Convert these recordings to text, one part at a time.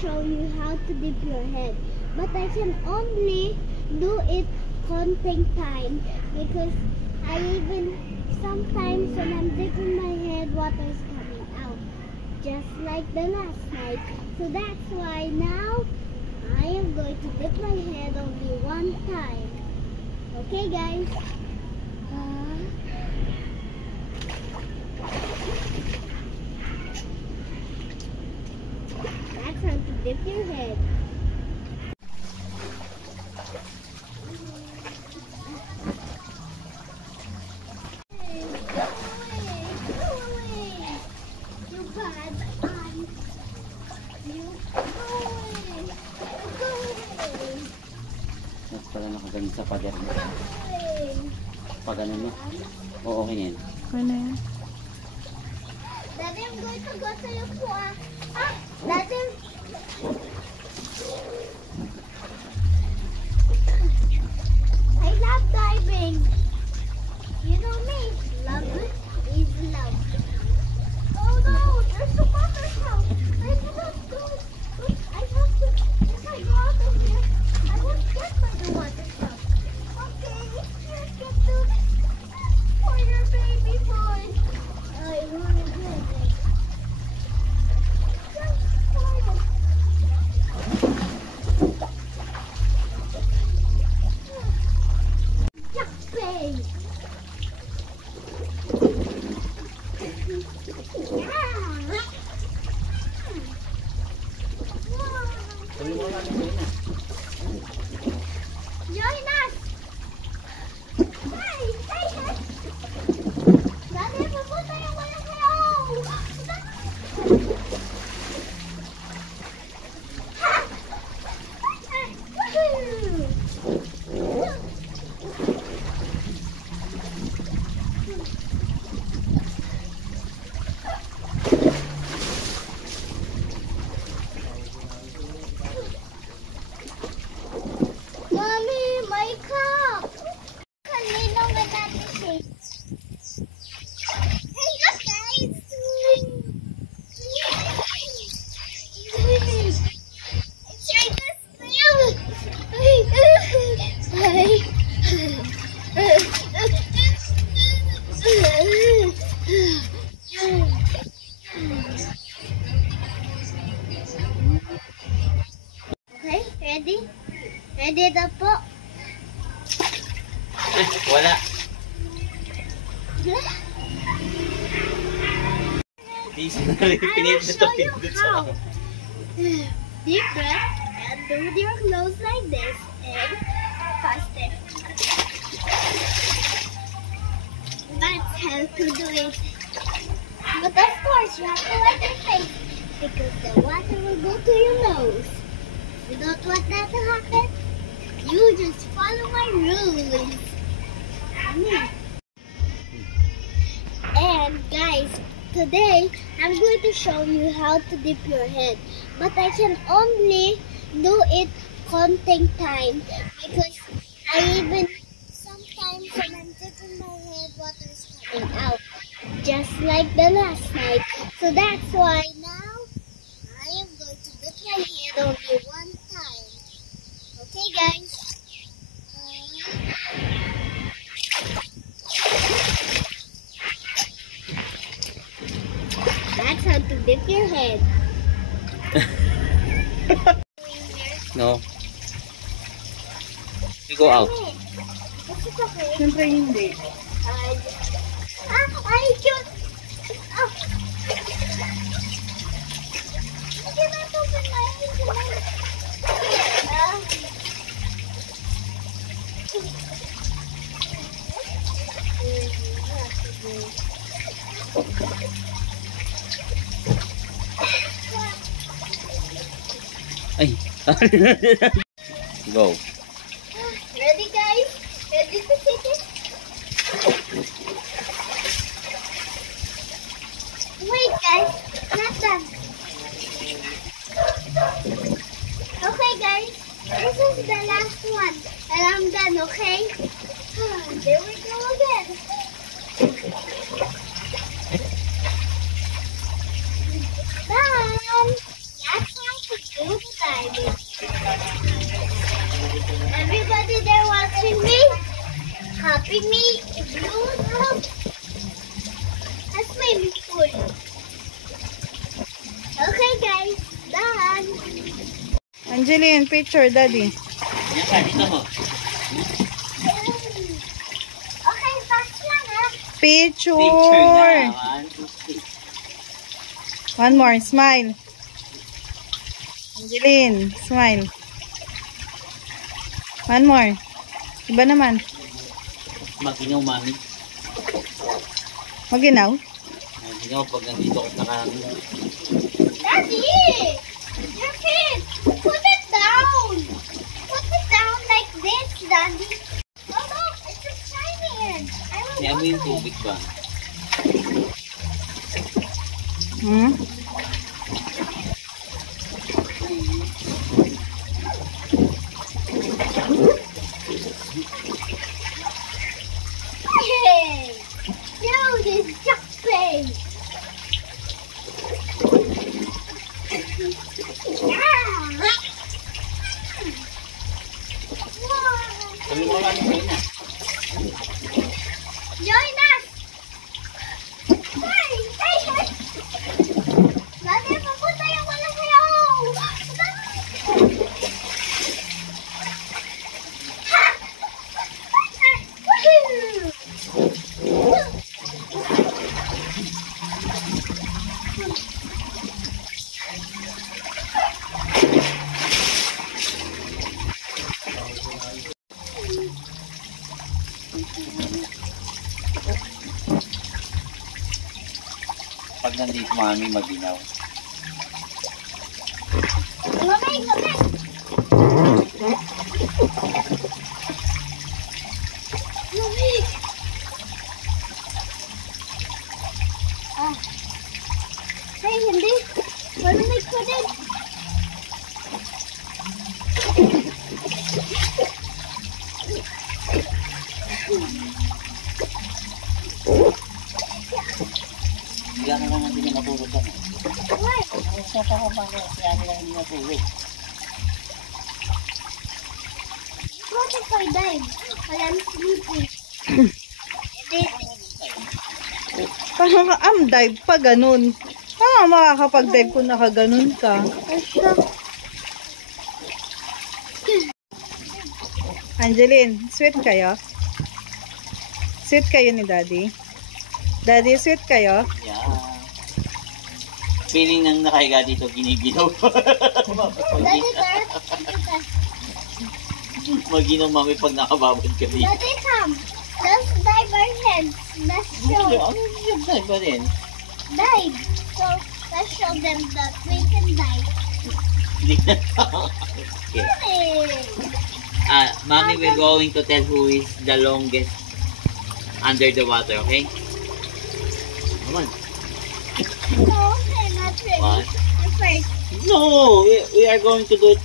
show you how to dip your head, but I can only do it counting time because I even sometimes when I'm dipping my head, water is coming out, just like the last night. So that's why now I am going to dip my head only one time. Okay, guys? That's how to dip your head. Pala nakaganda sa pader mo. Pag ano mo? Oo, okay na yan. Okay na yan. Daddy, I'm going to go to the pool. Daddy. I love diving. You know me. Love is love. Oh no, there's a water house. I cannot do it. I have to, if I go out of here, I won't get by the water house. Okay, let's get to for your baby boy. I want to get it. Just quiet. Yuppie. Sabi mo lang na. Join us! Hey! Hey! Hey! Daddy, papunta yung walang hello! Ha! Woohoo! Mommy, my cup! Kanino nga natin siya? Hey, look guys! It's right this way! Okay, ready? Ready na po? Wala. Pinipit ito pindot sa ako. Deep breath and do with your clothes like this and faster. That's how to do it. But of course, you have to wipe your face because the water will go to your nose. You don't want that to happen? You just follow my rules. And guys, today I'm going to show you how to dip your head, but I can only do it counting time because I even sometimes when I'm dipping my head, water is coming out, just like the last night. So that's why now I am going to dip my head only one time. Okay, guys. That's how to dip your head. No. You go out. Is it okay? Siyempre hindi. I just... Oh. I cannot open my eyes. Ay. Go. Ready, guys? Ready to take it? Wait, guys. Not done. Okay, guys. This is the last one. And I'm done, okay? There we go again. Done. That's how to do Everybody there watching me, happy me, if you have a swimming pool. Okay guys, done. Angeline, picture, daddy. Yan ka, dito mo. Okay, fast lang ha. Picture. Picture na. 1, 2, 3. One more, smile. Angeline, smile. One more. Iba naman. Maginaw, mami. Maginaw. Maginaw pag nandito ko nakaano. Daddy, your kid, put it down. Put it down like this, Daddy. Oh look, it's just shining. I will Kaya mo yung tubig ba? Hmm? Hey, dude is jumping. Sabi mo lang kayo na. Join us. Hey, hey, hey. Daddy, papunta yung wala kayo. Pag nandito mami, maginaw. Lamig, lamig. Lamig. Ah. Hey, hindi. Malamig ko din. Hindi ka lang hindi na matulog ka na. Why? Ano sa pakabalo? Kaya nila hindi natulog. What if I dive while I'm sleeping? Paano ka dive pa ganun? Paano makakapag-dive kung nakaganon ka? Angeline, sweet kayo? Sweet kayo ni Daddy? Daddy, sweet kayo? Yeah. Feeling nang nakahiga dito, ginigilaw. Daddy, sir. Maginaw mami pag nakababad ka dito. Daddy, come. Let's dive our heads. Let's show. Ano yung dive ba din? Dive. So, let's show them that we can dive. Hindi na. Okay. Hey. Mommy, we're going to tell who is the longest under the water, okay? Come on. No, okay, not really. What? I'm first. No, we are going to do it.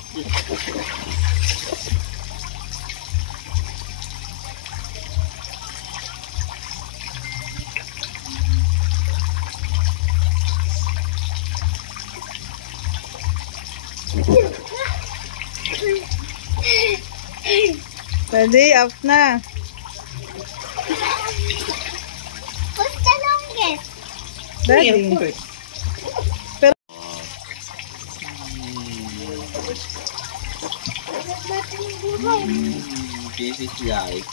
Daddy, up na. Who's the longest? Daddy. Of course. This is life.